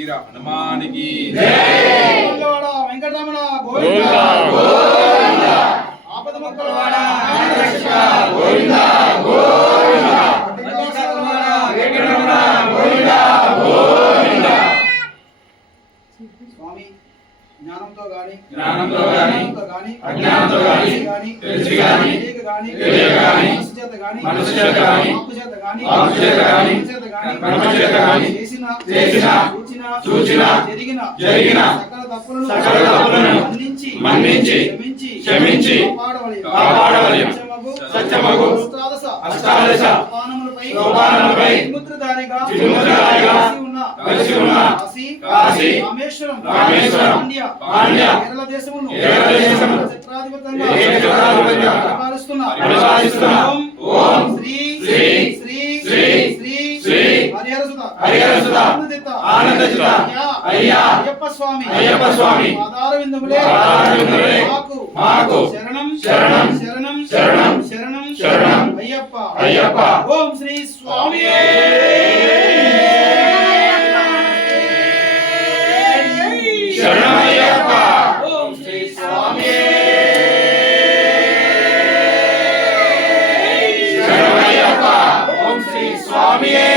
వీర హనుమానికి. గోవిందవాడ వెంకటరమణ గోవింద. ఆపద మొక్కలవాడ. గోవింద స్వామి జ్ఞానంతో గాని జ్ఞానంతో గాని, గాని అజ్ఞానంతో గాని, గాని తెలిసి గాని, తెలియక గాని తెలియక గాని, మనసు చేత గాని మనసు చేత గాని, వాక్కు చేత గాని వాక్కు చేత గాని, కర్మ చేత గాని కర్మ చేత గాని, చేసిన చేసిన, సూచిన జరిగిన జరిగిన, సకల తప్పులను సకల తప్పులను మన్నించి మన్నించి, క్షమించి క్షమించి, కాపాడవలెను. సత్యమగు, అష్టాదశ, అష్టాదశ, సోపానములపై, చిన్ముద్రధారిగా, కలిసి ఉన్న, కాశీ, కాశీ, రామేశ్వరం, రామేశ్వరం, పాండ్య, పాండ్య, కేరళ దేశమును, కేరళ దేశమును, చిత్రాధిపతంగా, పరిపాలిస్తున్న, పరిపాలిస్తున్న, ఓం, శ్రీ, శ్రీ శ్రీ, అయ్యప్ప స్వామి అయ్యప్ప స్వామి, పాదారవిందములే పాదారవిందములే, మాకు మాకు, శరణం శరణం, శరణం శరణం, శరణం శరణం, అయ్యప్ప అయ్యప్ప. ఓం శ్రీ స్వామి శరణమయ్యప్ప. ఓం శ్రీ స్వామి శరణమయ్యప్ప. ఓం శ్రీ స్వామియే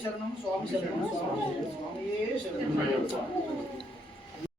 现在啷们说我们现在啷我们也啷